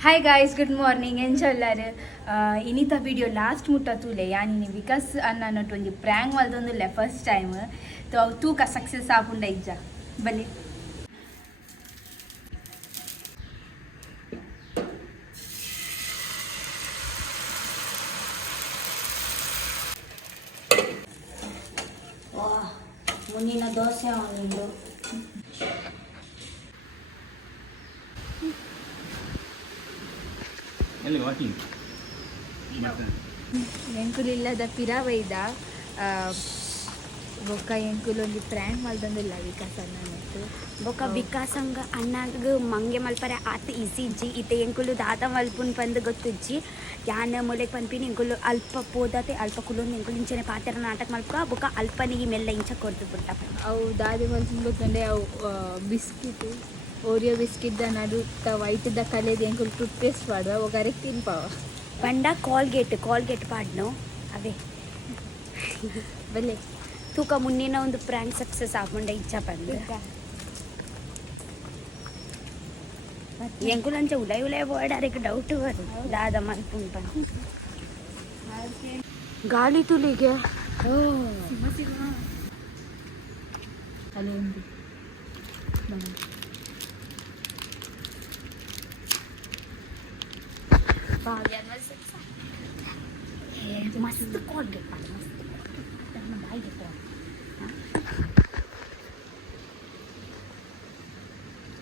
hi guys good morning ಏನ್ ಚಲ್ಲಾರು ಇನಿತ video last ಮುಟ್ಟ ತೂಲೆ ಯಾನಿ ವಿಕಾಸ್ ಅನ್ನನೊಟ್ಟು ಒಂದು ಪ್ರ್ಯಾಂಕ್ ಮಲ್ದೊಂದುಲ್ಲೆ ಫಸ್ಟ್ ಟೈಮ್ ತೂಕ ಸಕ್ಸಸ್ ಆಪುಂಡ ಇಜ್ಜ ಬಲ್ಲಿ ಮುಂದಿನ ದೋಸೆ ಅವನಿಂದು ಎಂಕುಲಿಲ್ಲದ ಪಿರಾವೈದ ಬೊಕ್ಕ ಎಂಕುಲು ಒಂದು ಪ್ರ್ಯಾಂಕ್ ಮಲ್ದೊಂದುಲ್ಲ ವಿಕಾಸ್ ಅನ್ನನೊಟ್ಟು ಬೊಕ್ಕ ವಿಕಾಸಂಗ ಅಣ್ಣಗ ಮಂಗೆ ಮಲ್ಪರೆ ಆತ ಈಸಿ ಇಜ್ಜಿ ಇತ್ತೆ ಎಂಕುಲು ದಾದ ಮಲ್ಪುನ್ ಪಂದು ಗೊತ್ತಿಜ್ಜಿ ಯಾನ್ ಮೊಲೆಗ್ ಪನ್ಪಿನಿ ಎಂಕುಲು ಅಲ್ಪ ಪೋದತೆ ಅಲ್ಪ ಕುಲೊಂದು ಎಂಕುಲು ಇಂಚನೆ ಪಾತ್ರ ನಾಟಕ ಮಲ್ಪಕ ಬೊಕ್ಕ ಅಲ್ಪನಿಗೆ ಮೆಲ್ಲ ಇಂಚ ಕೊಡ್ದು ಬಿಟ್ಟ ಅವು ದಾದಿ ಮಲ್ಪುನ್ ಗೊತ್ತಂಡೆ ಅವು ಬಿಸ್ಕಿಟ್ ಓರಿಯೋ ಬಿಸ್ಕಿಟ್ದ ನಡುತ್ತ ವೈಟ್ದ ಕಲೆದು ಎಂಕುಲು ಟೂತ್ ಪೇಸ್ಟ್ ಮಾಡುವ ಅವು ಕರೆಕ್ಟ್ ತಿನ್ಪಾವ ಪಂಡ ಕಾಲ್ಗೇಟ್ ಪಾಡ್ನು ಅವೇ ಬಲ್ಲೆ ತೂಕ ಮುನ್ನಿನ ಒಂದು ಪ್ರ್ಯಾಂಕ್ ಸಕ್ಸಸ್ ಆಪುಂಡ ಇಚ್ಛ ಪಂದು ಎಂಕುಲು ಅಂಚ ಉಲೈ ಓಡಾರಿಗೆ ಡೌಟ್ ಬರು ದಾದ ಮಲ್ಪುನ್ ಪಂದು ಗಾಳಿ ತುಲಿಗೆ ಅಲ್ಲೇ ಉಂಟು ಮಸ್ತ್ ಕಾಲ್ಗೇಟ್ ಪಾಡು ಮಸ್ತ್ ಬಾಯಿಗೆ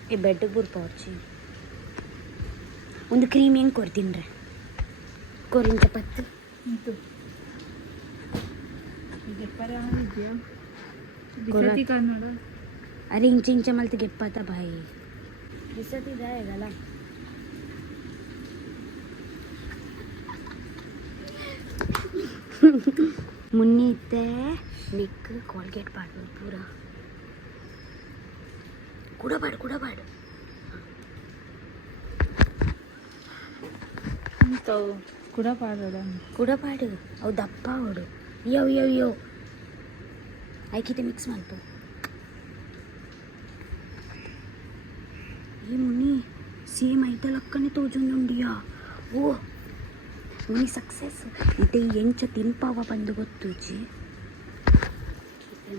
ಈ ಬೆಡ್ ಬುರ್ಪ ಹೊರ್ಚಿ ಒಂದು ಕ್ರೀಮ್ ಹೆಂಗೆ ಕೊಡ್ತೀನ್ರೆ ಕೊರಿನ್ ಚಪತ್ತು ಅರೆ ಇಂಚ ಮಲ್ತು ಗೆಪ್ಪತ್ತ ಬಾಯಿ ಬಿಸತಿದ ಹೇಗಲ್ಲ ಮುನ್ನಿತ್ತೆ ನೆಕ್ ಕಾಲ್ಗೇಟ್ ಪಾಡು ಪೂರ ಕುಡಬಾಡು ಕುಡಪಾಡು ಅವು ದಪ್ಪ ಹೊಡು ಯೋ ಐಕಿತೆ ಮಿಕ್ಸ್ ಮಲ್ಪ ಈ ಮುನಿ ಸೇಮ್ ಐತಲಕ್ಕನೆ ತೋಜುಂದುಂಡಿಯಾ ಓ ಮುನಿ ಸಕ್ಸಸ್ ಇತ್ತೆ ಎಂಚ ತಿನ್ಪಾವ ಬಂದು ಗೊತ್ತುಜಿ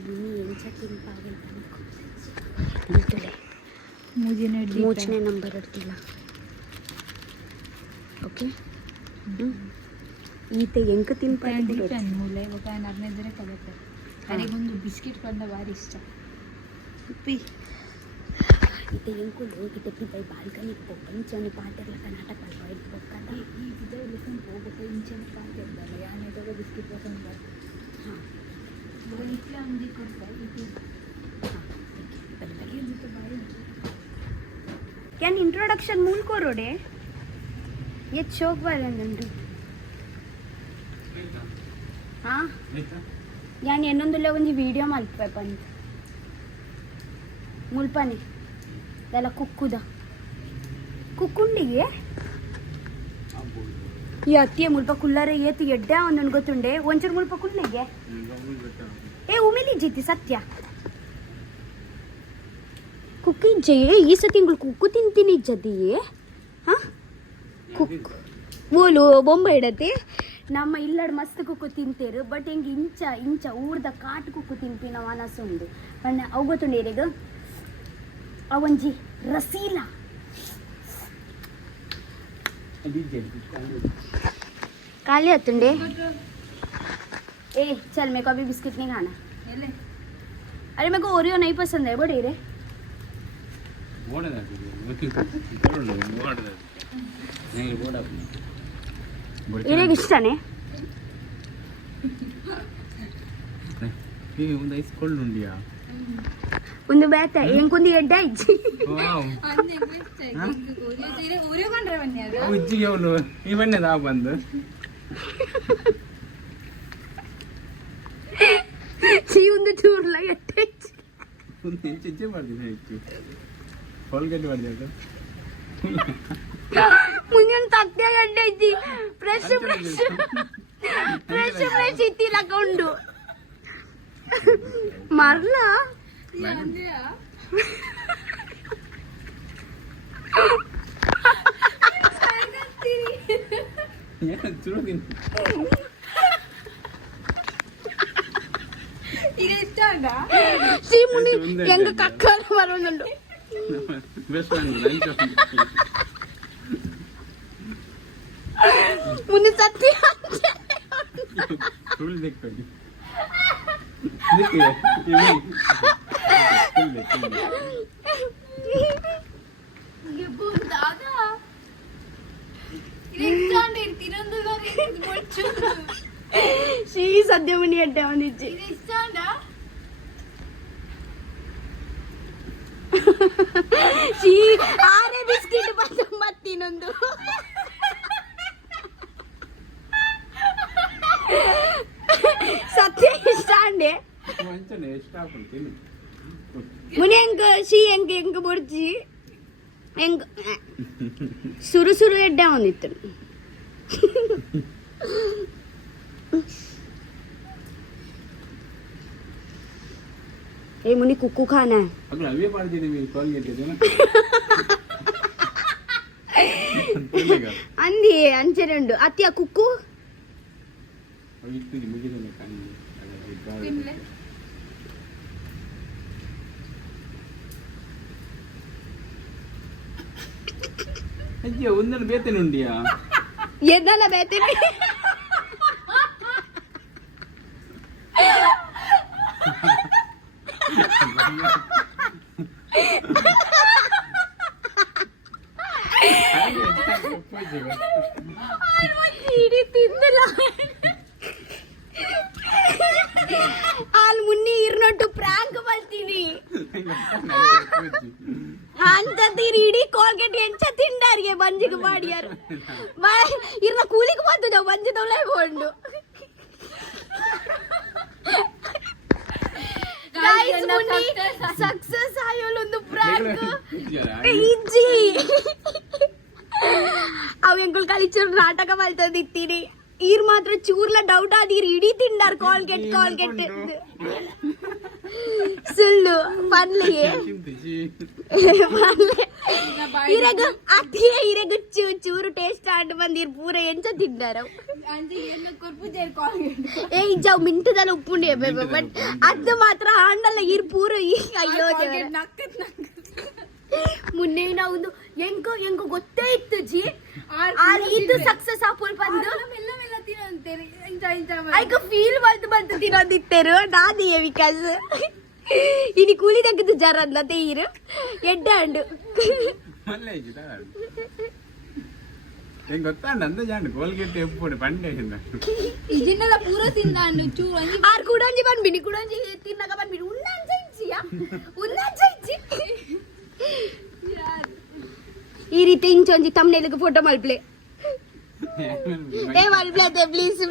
ಮುನಿ ಎಂಚ ತಿನ್ಪಾವ ನಿಂತುಳೆ ಮೂಜನೆ ನಂಬರ್ ಇರ್ತಿಲ್ಲ ಓಕೆ ಈತೆ ಎಂಕ ಮೂಲೆ ఒక 15 ಕಲಿತೆ ನನಗೊಂದು ಬಿಸ್ಕಿಟ್ ಕಂಡ ಭಾರಿ ಇಷ್ಟ ಉಪ್ಪಿ ಈತೆ ಎಂಕುಲು ಈತೆ ಪಿದೈ ಬಾಲ್ಕನಿಗೆ ಹೋಗ ಇಂಚನೆ ಪಾಟೆರ್ಲಕ ನಾಟಕ ಮಲ್ಪೈದು ಬೊಕ್ಕದ ಈ ಪಿದೈ ಲೆಕ್ಕನ್ ಹೋಗ್ಬೇಕು ಇಂಚನೆ ಪಾಟೆ ಇದ್ದಲ್ಲ ಯಾನೆ ತಗೋ ಬಿಸ್ಕಿಟ್ ತಗೊಂಡು ಹಾಂ ಇಟ್ಲ ಅಂಗಡಿ ಕೊಡ್ತಾ ಇದು क्या इंट्रोडक्शन मूल को रोडे ये चौक वाला नंदू हाँ यानी ಇನ್ನೊಂದುಲ್ಲ ಒಂದು ವಿಡಿಯೋ ಮಲ್ಪೆ ಬಂದು ಮುಲ್ಪನೆ ಅದೆಲ್ಲ ಕುಕ್ಕುಂಡಿಗೆ ಈ ಅತ್ತಿಯ ಮುಲ್ಪ ಕುಲ್ಲರೆ ಏತು ಎಡ್ಡೆ ಅವನನ್ನು ಗೊತ್ತುಂಡೆ ಒಂಚೂರು ಮುಲ್ಪ ಕುಲ್ಲಿಗೆ ಏ ಉಮಿಲಿ ಜಿತಿ ಸತ್ಯ ಕುಕ್ಕು ಇಜ್ಜೆ ಈ ಸತಿ ತಿಂಗಳು ಕುಕ್ಕು ತಿಂತೀನಿ ಇಜ್ಜದಿಯೇ ಹಾಂ ಕುಕ್ಕು ಓಲು ಬೊಂಬೆ ಇಡತಿ ನಮ್ಮ ಇಲ್ಲಡ್ ಮಸ್ತ್ ಕುಕ್ಕು ತಿಂತೇರು ಬಟ್ ಹೆಂಗೆ ಇಂಚ ಊರ್ದ ಕಾಟು ಕುಕ್ಕು ತಿಂಪಿನ ಮನಸ್ಸುಂಡು ಬಣ್ಣ ಅವು ಗೊತ್ತುಂಡೇರಿಗ ಅವಂಜಿ ರಸೀಲ ಖಾಲಿ ಹತ್ತುಂಡೆ ए चल मेरे को अभी बिस्किट नहीं खाना अरे मेरे को ओरियो नहीं पसंद है बड़े रे ಇರೇಗ ಇಷ್ಟನೇ ಒಂದು ಬ್ಯಾತ ಎಂಕೊಂದು ಎಡ್ಡ ಇಜ್ಜಿ ಬಂದು ಒಂದು ಟೂರ್ಲ ಎಡ್ಡ ಇಜ್ಜಿ ಒಂದು ಇಂಚೆ ಮಾಡ್ತೀನಿ ಹೆಚ್ಚು ಕೋಲ್ಗೇಟ್ ಮಾಡಿದೆ ಮುಂಜಾನೆ ತಟ್ಟೆ ಗಡ್ಡ ಐತಿ ಫ್ರೆಶ್ ಇತ್ತಿಲ್ಲ ಕೊಂಡು ಮರ್ಲ ಚುರುಕಿನ ಈಗ ಇಷ್ಟ ಅಲ್ಲ ಸೀಮುನಿ ಹೆಂಗ ಕಕ್ಕಲ ಬರೋನುಂಡು ಬೆಸ್ಟ್ ಫ್ರೆಂಡ್ ಮುನಿ ಸತ್ಯ ಫುಲ್ ದಿಕ್ಕಿ ಶ್ರೀ ಸದ್ಯ ಮುನಿ ಅಡ್ಡೆ ಅವನಿಜ್ಜಿ ಶ್ರೀ ಆರೇ ಬಿಸ್ಕಿಟ್ ಬಂದು ಮತ್ತಿನೊಂದು ಸತ್ಯ ಇಷ್ಟ ಅಂಡೆ ಮಂಚನೆ ಇಷ್ಟ ಆಗ್ತೀನಿ ಮುನಿ ಹೆಂಗ ಶ್ರೀ ಹೆಂಗ ಬೊಡ್ಜಿ ಹೆಂಗ ಸುರು ಎಡ್ಡೆ ಅವನಿತ್ತು ए मुनी कुकू खाना है अगला अभी पार दे मेरी कॉल करके देना अंदी अंचे रेंडु अत्तिया कुकू अभी इतनी मुझे नहीं खानी अయ్యో ఉందని బేతనుండియా ఎన్నల బేతని ಆಲ್ ಮುನ್ನಿ ಇರ್ನೊಟ್ಟು ಪ್ರಾಂಕ್ ಮಾಡ್ತೀನಿ ಅಂತ ಇಡೀ ಕೋಲ್ಗೇಟ್ ಎಂಚ ತಿಂಡಾರಿಗೆ ಬಂಜಿಗೆ ಮಾಡಿಯಾರು ಇರ್ನ ಕೂಲಿಗೆ ಬಂದು ನಾವು ಬಂಜಿದವಳೆ ಕೊಂಡು ಸಕ್ಸಸ್ ಆಯೋಲೊಂದು ಪ್ರಾಂಕ್ ಇಜ್ಜಿ ಅವ್ ಎಂಕುಲ್ ಕಲಿಚೂರು ನಾಟಕ ಮಾಡ್ತದಿತ್ತೀರಿ ಈರ್ ಮಾತ್ರ ಚೂರ್ಲ ಡೌಟ್ ಆದೀರಿ ಇಡೀ ತಿಂಡಾರ್ ಕಾಲ್ಗೆಟ್ ಸುಳ್ಳು ಪನ್ಲಿಗೆ ಇರಗ ಅತಿಯೇ ಇರಗ ಚೂರು ಟೇಸ್ಟ್ ಆಡ್ ಬಂದಿರ್ ಪೂರ ಎಂಚ ತಿಂಡಾರ ಏ ಇಜ್ಜಾವ್ ಮಿಂಟದಲ್ಲ ಉಪ್ಪುಂಡೆ ಬಟ್ ಅದು ಮಾತ್ರ ಹಾಂಡಲ್ಲ ಇರ್ ಪೂರ ಅಯ್ಯೋ ಮುನ್ನೆ ನಾವು ಹೆಂಗ ಗೊತ್ತೇ ಇತ್ತು ಜಿ ಇದು ಸಕ್ಸಸ್ ಆಪೋಲ್ ಬಂದು ಐಕ ಫೀಲ್ ಬಂತು ತಿನ್ನೋದಿತ್ತೇರು ನಾದಿಯ ವಿಕಾಸ್ ಇನಿ ಕೂಲಿ ತಗ್ಗದು ಜರ ಅಂದ ತೇರು ಎಡ್ಡ ಅಂಡು ಗೊತ್ತಾಂಡ ಅಂದ ಜಾಂಡು ಕೋಲ್ಗೇಟ್ ಎಪ್ಪುಡು ಪಂಡೆ ಇದನ್ನೆಲ್ಲ ಪೂರ ತಿಂದಾಂಡು ಚೂರು ಆರ್ ಕೂಡಂಜಿ ಬಂದ್ಬಿಡಿ ಕೂಡಂಜಿ ತಿನ್ನಕ ಬಂದ್ಬಿಡಿ ಉನ್ನಾಂಜ ಇಜ್ಜಿ ಈ ರೀತಿ ಇಂಚೊಂಜಿ ತಮ್ಮನೆಲ್ಗೆ ಫೋಟೋ ಮಲ್ಪ್ಲೆ ಏ ಮಲ್ಪ್ಲೆ ಅದೇ ಪ್ಲೀಸ್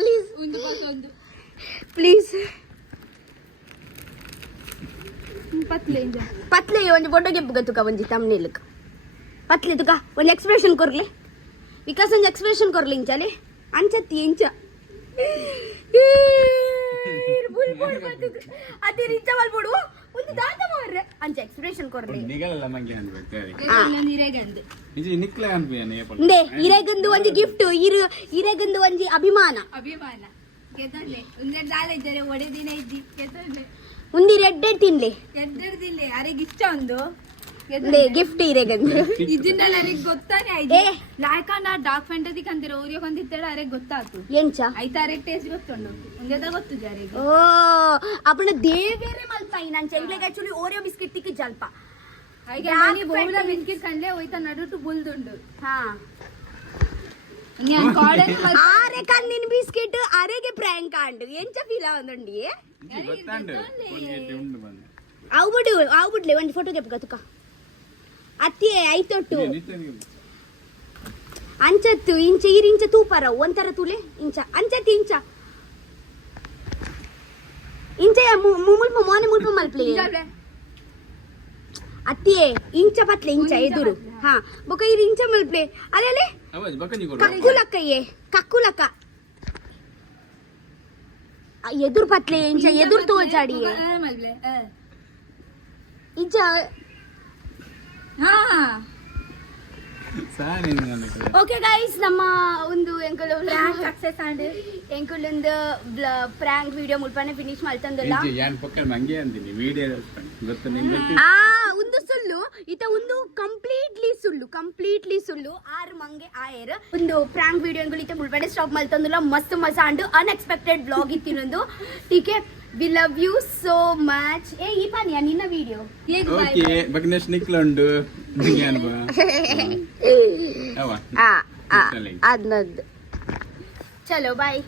ಪ್ಲೀಸ್ ಪತ್ಲೆ ಒಂಜಿ ಫೋಟೋ ಗೆಪ್ಪುಗ ತುಕ ಒಂಜಿ ತಮ್ಮನೆಲ್ಗೆ ಪತ್ಲೆ ತುಕ ಒಂಜಿ ಎಕ್ಸ್ಪ್ರೆಷನ್ ಕೊರ್ಲೆ ವಿಕಾಸ್ ಒಂಜಿ ಎಕ್ಸ್ಪ್ರೆಷನ್ ಕೊರ್ಲಿ ಇಂಚಲೆ ಅಂಚತ್ತಿ ಇಂಚ ಅದೇ ರಿಚ ಮಲ್ಬಿಡು ಒಂದು ದಾದ ಮಾರ್ರೆ ಅಂಚ ಎಕ್ಸ್ಪ್ರೆಷನ್ ಕೊರ್ಲಿ ನಿಗಲ್ಲ ಮಂಗೆ ಅನ್ಬೇಕು ಇದು ನಿಕ್ಲೆ ಅನ್ಬೇನೆ ಇಂದೆ ಇರೆಗಂದು ಒಂಜಿ ಗಿಫ್ಟ್ ಇರೆಗಂದು ಒಂಜಿ ಅಭಿಮಾನ ಕೆತ್ತಲೆ ಒಂದೇ ದಾಲೆ ಜರೆ ಒಡೆ ದಿನ ಇದ್ದಿ ಕೆತ್ತಲೆ ಉಂದಿ ರೆಡ್ಡೆ ತಿನ್ಲೆ ಎಡ್ಡರ್ದಿಲ್ಲ ಯಾರಿಗೆ ಇಷ್ಟ ಒಂದು ಇಂದೆ ಗಿಫ್ಟ್ ಇರೆಗಂದು ಇದನ್ನೆಲ್ಲ ಅರೆಗೆ ಗೊತ್ತಾನೆ ಆಯ್ತು ಲಾಯ್ಕಾಂಡ ಡಾರ್ಕ್ ಫ್ಯಾಂಟಸಿ ಕಂತಿರ ಊರಿಗೆ ಹೊಂದಿತ್ತೇಳ ಅರೆಗೆ ಗೊತ್ತಾತು ಎಂಚ ಆಯ್ತಾ ಅರೆಗೆ ಟೇಸ್ಟ್ ಗೊತ್ತುಂಡು ಒಂದೇದ ಗೊತ್ತು ಜಾರಿಗೆ ಓ ಅಪ್ಪನ ದೇವೇರೆ ಮಲ್ಪಾಯಿ ನಾನು ಚೆಂಗ್ಲೆಗೆ ಆಕ್ಚುಲಿ ಓರಿಯೋ ಬಿಸ್ಕೆಟ್ ತಿಕ್ಕಿ ಜಲ್ಪ ಹಾಗೆ ಮನಿ ಬೋಲ ಬಿಸ್ಕಿಟ್ ಕಂಡ್ಲೆ ಹೋಯ್ತಾ ನಡುಟು ಬುಲ್ದುಂಡು ಹಾ ഞാൻ കോളേജ് ആരെ കണ്ണിന് ബിസ്ക്കറ്റ് അരಗೆ പ്രാങ്ക് ആണ്ട് ಎಂಚ ಫೀಲ್ ಆವಂದುಂಡಿ ಗೊತ್ತಾಂಡು ಕೋಲ್ಗೇಟ್ ಉಂಡು ಬಂದೆ ಆವು ಬಿಡ್ಲೆ ಒಂದು ಫೋಟೋ ಗೆಪ್ಪ ತುಕ ಅತ್ತಿ ಐತೊಟ್ಟು ಅಂಚತ್ತು ಇಂಚ ಇಂಚ ತೂಪರ ಒಂಥರ ತುಲೆ ಇಂಚ ಅಂಚತ್ತಿ ಇಂಚ ಮುಲ್ಪ ಮೋನೆ ಮುಲ್ಪ ಮಲ್ಪ್ಲೆ ಅತ್ತಿಯೇ ಇಂಚ ಪತ್ಲೆ ಇಂಚ ಎದುರು ಹಾ ಬೊಕ ಇರು ಇಂಚ ಮಲ್ಪ್ಲೆ ಅಲ್ಲೇ ಕಕ್ಕುಲಕ್ಕ ಎದುರು ಪತ್ಲೆ ಇಂಚ ಎದುರು ತೋಚಾಡಿಯೇ ಇಂಚ ಹಾ ಸಾರಿ ಓಕೆ ಗೈಸ್ ನಮ್ಮ ಒಂದು ಎಂಕುಲು ಸಕ್ಸಸ್ ಆಂಡ್ ಎಂಕುಲೊಂದು ಪ್ರಾಂಕ್ ವಿಡಿಯೋ ಮುಲ್ಪನೆ ಫಿನಿಶ್ ಮಾಡ್ತಂದಲ್ಲ ಯಾನ್ ಪಕ್ಕ ಮಂಗೆ ಅಂತೀನಿ ವಿಡಿಯೋ ಗೊತ್ತು ನಿಂಗೆ ಒಂದು ಸುಳ್ಳು ಇತ ಒಂದು ಕಂಪ್ಲೀಟ್ಲಿ ಸುಳ್ಳು ಆರು ಮಂಗೆ ಆಯರ್ ಒಂದು ಪ್ರಾಂಕ್ ವಿಡಿಯೋ ಇತ ಮುಲ್ಪನೆ ಸ್ಟಾಪ್ ಮಾಡ್ತಂದಲ್ಲ ಮಸ್ತ್ ಮಜಾ ಅಂಡ್ ಅನ್ಎಕ್ಸ್ಪೆಕ್ಟೆಡ್ ಬ್ಲಾಗ್ ಇತ್ತಿನೊಂದು ಟೀಕೆ we love you so much ಏ ಈ ಪಾನಿಯಾ ನಿನ್ನ ವಿಡಿಯೋ ಓಕೆ ಬಗ್ನೆಶ್ ನಿಕ್ಲುಂಡು ನಿಂಗೆ ಅನ್ಬಾ ಅವ ಅದನ್ನದ್ದು ಚಲೋ ಬಾಯ್